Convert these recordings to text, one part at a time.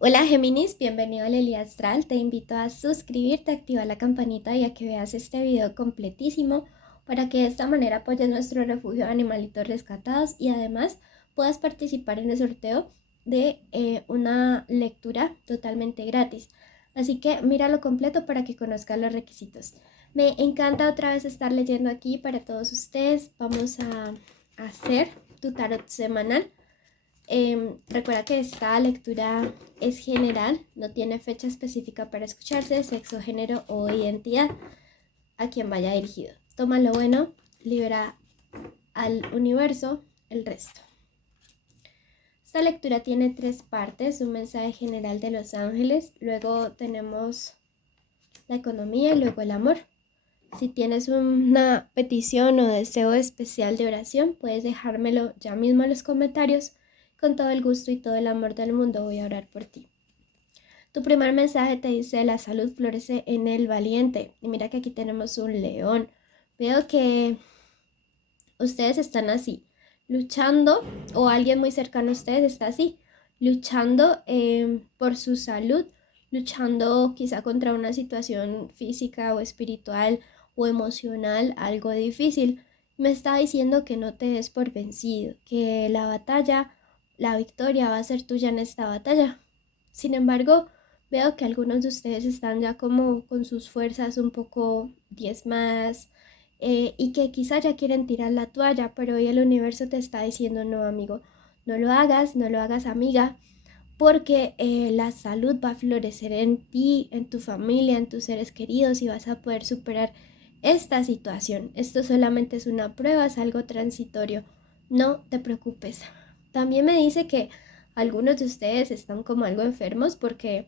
Hola Géminis, bienvenido a Lelia Astral. Te invito a suscribirte, activar la campanita y a que veas este video completísimo para que de esta manera apoyes nuestro refugio de animalitos rescatados y además puedas participar en el sorteo de una lectura totalmente gratis. Así que míralo completo para que conozcas los requisitos. Me encanta otra vez estar leyendo aquí para todos ustedes. Vamos a hacer tu tarot semanal. Recuerda que esta lectura es general, no tiene fecha específica para escucharse, sexo, género o identidad a quien vaya dirigido. Toma lo bueno, libera al universo el resto. Esta lectura tiene 3 partes, un mensaje general de los ángeles, luego tenemos la economía y luego el amor. Si tienes una petición o deseo especial de oración, puedes dejármelo ya mismo en los comentarios. Con todo el gusto y todo el amor del mundo voy a orar por ti. Tu primer mensaje te dice: la salud florece en el valiente. Y mira que aquí tenemos un león. Veo que ustedes están así, luchando, o alguien muy cercano a ustedes está así, luchando por su salud, luchando quizá contra una situación física o espiritual o emocional, algo difícil. Me está diciendo que no te des por vencido, que la batalla, la victoria va a ser tuya en esta batalla. Sin embargo, veo que algunos de ustedes están ya como con sus fuerzas un poco diezmadas, y que quizá ya quieren tirar la toalla, pero hoy el universo te está diciendo: no, amigo, no lo hagas, no lo hagas, amiga, porque la salud va a florecer en ti, en tu familia, en tus seres queridos, y vas a poder superar esta situación. Esto solamente es una prueba, es algo transitorio, no te preocupes. También me dice que algunos de ustedes están como algo enfermos porque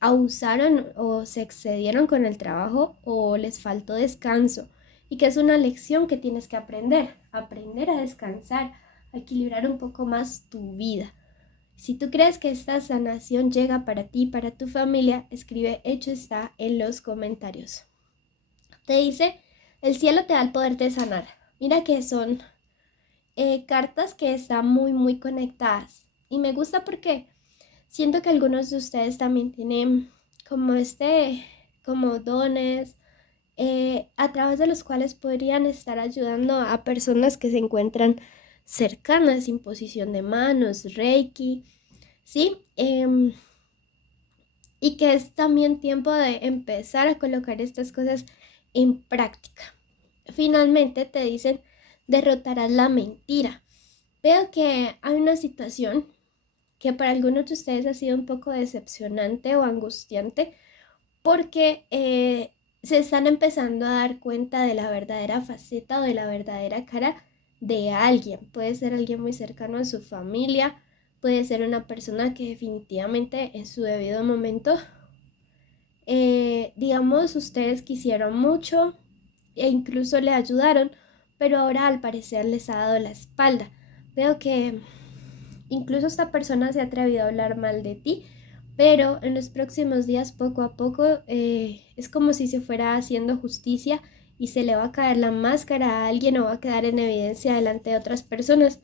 abusaron o se excedieron con el trabajo o les faltó descanso, y que es una lección que tienes que aprender a descansar, a equilibrar un poco más tu vida. Si tú crees que esta sanación llega para ti y para tu familia, escribe hecho está en los comentarios. Te dice: el cielo te da el poder de sanar. Mira que son cartas que están muy conectadas, y me gusta porque siento que algunos de ustedes también tienen como dones, a través de los cuales podrían estar ayudando a personas que se encuentran cercanas, imposición de manos, reiki, ¿sí? Y que es también tiempo de empezar a colocar estas cosas en práctica. Finalmente te dicen: derrotarás la mentira. Veo que hay una situación que para algunos de ustedes ha sido un poco decepcionante o angustiante, porque se están empezando a dar cuenta de la verdadera faceta o de la verdadera cara de alguien. Puede ser alguien muy cercano a su familia, puede ser una persona que definitivamente en su debido momento, digamos, ustedes quisieron mucho e incluso le ayudaron, pero ahora al parecer les ha dado la espalda. Veo que incluso esta persona se ha atrevido a hablar mal de ti, pero en los próximos días, poco a poco, es como si se fuera haciendo justicia y se le va a caer la máscara a alguien o va a quedar en evidencia delante de otras personas.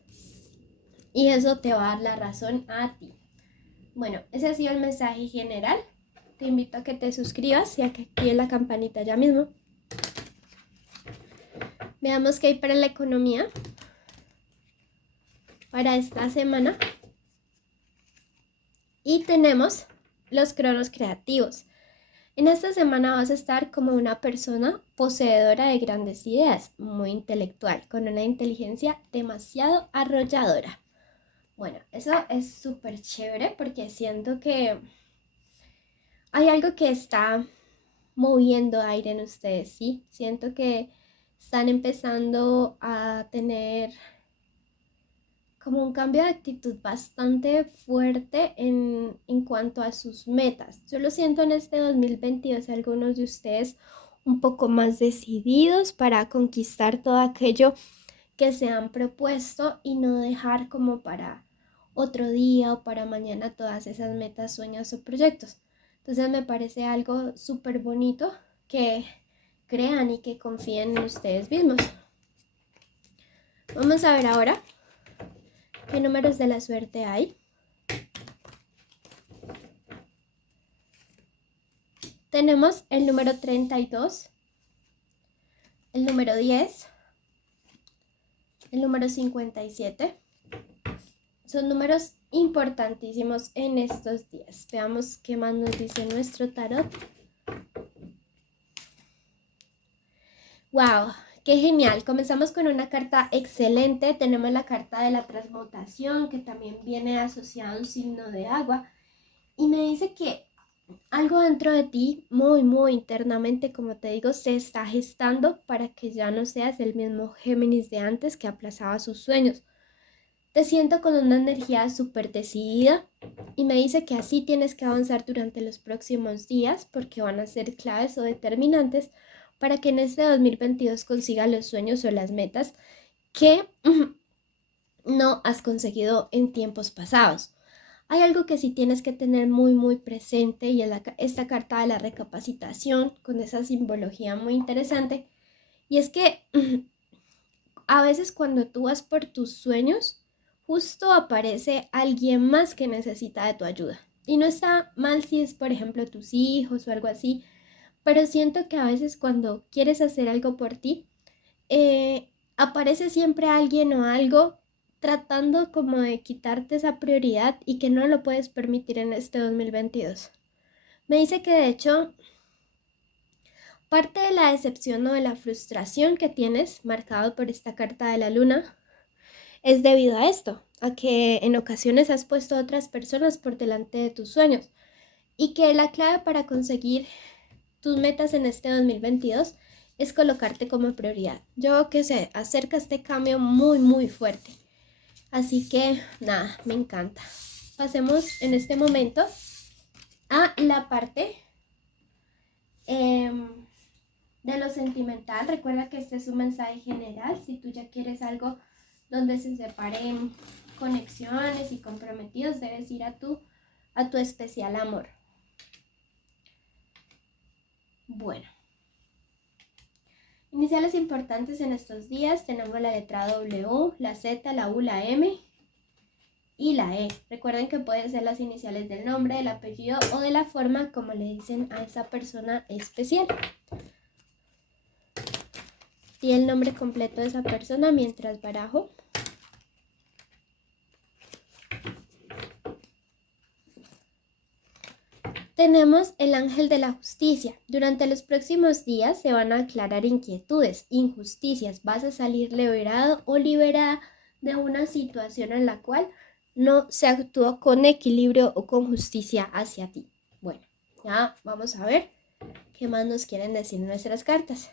Y eso te va a dar la razón a ti. Bueno, ese ha sido el mensaje general. Te invito a que te suscribas y a que actives la campanita ya mismo. Veamos qué hay para la economía para esta semana. Y tenemos los cronos creativos. En esta semana vas a estar como una persona poseedora de grandes ideas, muy intelectual, con una inteligencia demasiado arrolladora. Bueno, eso es súper chévere porque siento que hay algo que está moviendo aire en ustedes, ¿sí? Siento que están empezando a tener como un cambio de actitud bastante fuerte en cuanto a sus metas. Yo lo siento en este 2022, algunos de ustedes un poco más decididos para conquistar todo aquello que se han propuesto y no dejar como para otro día o para mañana todas esas metas, sueños o proyectos. Entonces me parece algo súper bonito que crean y que confíen en ustedes mismos. Vamos a ver ahora qué números de la suerte hay. Tenemos el número 32, el número 10, el número 57. Son números importantísimos en estos días. Veamos qué más nos dice nuestro tarot. ¡Wow! ¡Qué genial! Comenzamos con una carta excelente. Tenemos la carta de la transmutación, que también viene asociada a un signo de agua. Y me dice que algo dentro de ti, muy, muy internamente, como te digo, se está gestando para que ya no seas el mismo Géminis de antes que aplazaba sus sueños. Te siento con una energía súper decidida y me dice que así tienes que avanzar durante los próximos días porque van a ser claves o determinantes para que en este 2022 consigas los sueños o las metas que no has conseguido en tiempos pasados. Hay algo que sí tienes que tener muy, muy presente y es esta carta de la recapacitación con esa simbología muy interesante. Y es que a veces cuando tú vas por tus sueños, justo aparece alguien más que necesita de tu ayuda. Y no está mal si es, por ejemplo, tus hijos o algo así, pero siento que a veces cuando quieres hacer algo por ti, aparece siempre alguien o algo tratando como de quitarte esa prioridad y que no lo puedes permitir en este 2022. Me dice que de hecho parte de la decepción o de la frustración que tienes marcado por esta carta de la luna es debido a esto, a que en ocasiones has puesto a otras personas por delante de tus sueños y que la clave para conseguir tus metas en este 2022 es colocarte como prioridad. Yo que sé, acerca este cambio muy, muy fuerte. Así que nada, me encanta. Pasemos en este momento a la parte de lo sentimental. Recuerda que este es un mensaje general. Si tú ya quieres algo donde se separen conexiones y comprometidos, debes ir a tu especial amor. Bueno, iniciales importantes en estos días tenemos la letra W, la Z, la U, la M y la E. Recuerden que pueden ser las iniciales del nombre, del apellido o de la forma como le dicen a esa persona especial. Y el nombre completo de esa persona mientras barajo. Tenemos el ángel de la justicia. Durante los próximos días se van a aclarar inquietudes, injusticias. Vas a salir liberado o liberada de una situación en la cual no se actuó con equilibrio o con justicia hacia ti. Bueno, ya vamos a ver qué más nos quieren decir nuestras cartas.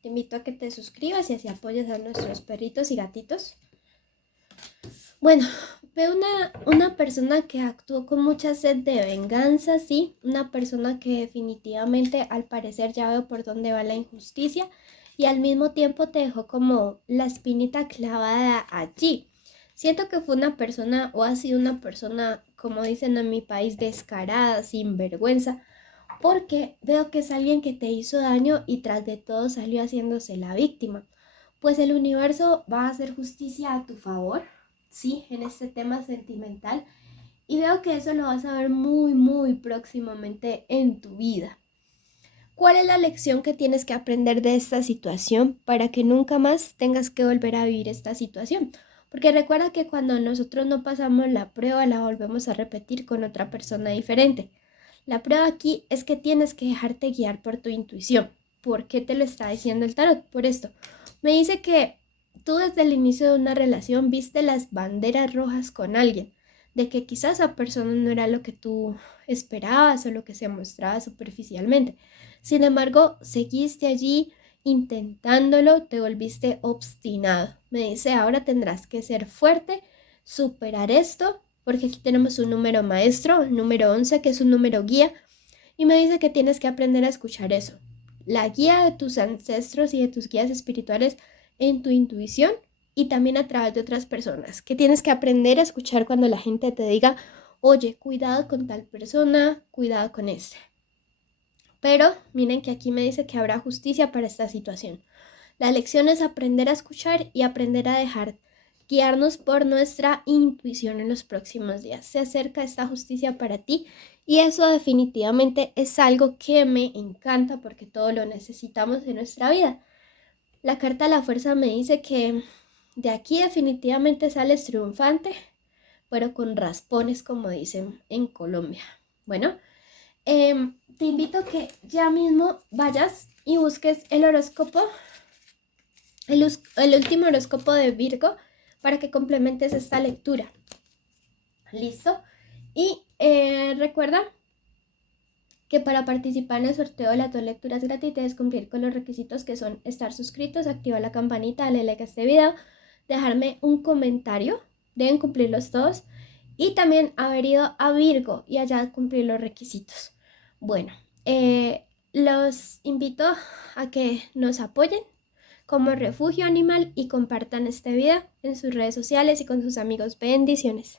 Te invito a que te suscribas y así apoyes a nuestros perritos y gatitos. Bueno, veo una persona que actuó con mucha sed de venganza, sí, una persona que definitivamente al parecer ya veo por dónde va la injusticia y al mismo tiempo te dejó como la espinita clavada allí. Siento que fue una persona o ha sido una persona, como dicen en mi país, descarada, sin vergüenza, porque veo que es alguien que te hizo daño y tras de todo salió haciéndose la víctima. Pues el universo va a hacer justicia a tu favor, sí, en este tema sentimental, y veo que eso lo vas a ver muy, muy próximamente en tu vida. ¿Cuál es la lección que tienes que aprender de esta situación para que nunca más tengas que volver a vivir esta situación? Porque recuerda que cuando nosotros no pasamos la prueba, la volvemos a repetir con otra persona diferente. La prueba aquí es que tienes que dejarte guiar por tu intuición. ¿Por qué te lo está diciendo el tarot? Por esto. Me dice que tú desde el inicio de una relación viste las banderas rojas con alguien, de que quizás esa persona no era lo que tú esperabas o lo que se mostraba superficialmente. Sin embargo, seguiste allí intentándolo, te volviste obstinado. Me dice, ahora tendrás que ser fuerte, superar esto, porque aquí tenemos un número maestro, el número 11, que es un número guía, y me dice que tienes que aprender a escuchar eso. La guía de tus ancestros y de tus guías espirituales en tu intuición y también a través de otras personas, que tienes que aprender a escuchar cuando la gente te diga, oye, cuidado con tal persona, cuidado con este. Pero miren que aquí me dice que habrá justicia para esta situación. La lección es aprender a escuchar y aprender a dejar guiarnos por nuestra intuición en los próximos días. Se acerca esta justicia para ti y eso definitivamente es algo que me encanta porque todo lo necesitamos en nuestra vida. La carta de la fuerza me dice que de aquí definitivamente sales triunfante, pero con raspones, como dicen en Colombia. Bueno, te invito a que ya mismo vayas y busques el horóscopo, el último horóscopo de Virgo, para que complementes esta lectura. ¿Listo? Y recuerda que para participar en el sorteo de las 2 lecturas gratis debes cumplir con los requisitos que son estar suscritos, activar la campanita, darle like a este video, dejarme un comentario, deben cumplirlos todos, y también haber ido a Virgo y allá cumplir los requisitos. Bueno, los invito a que nos apoyen como Refugio Animal y compartan este video en sus redes sociales y con sus amigos. Bendiciones.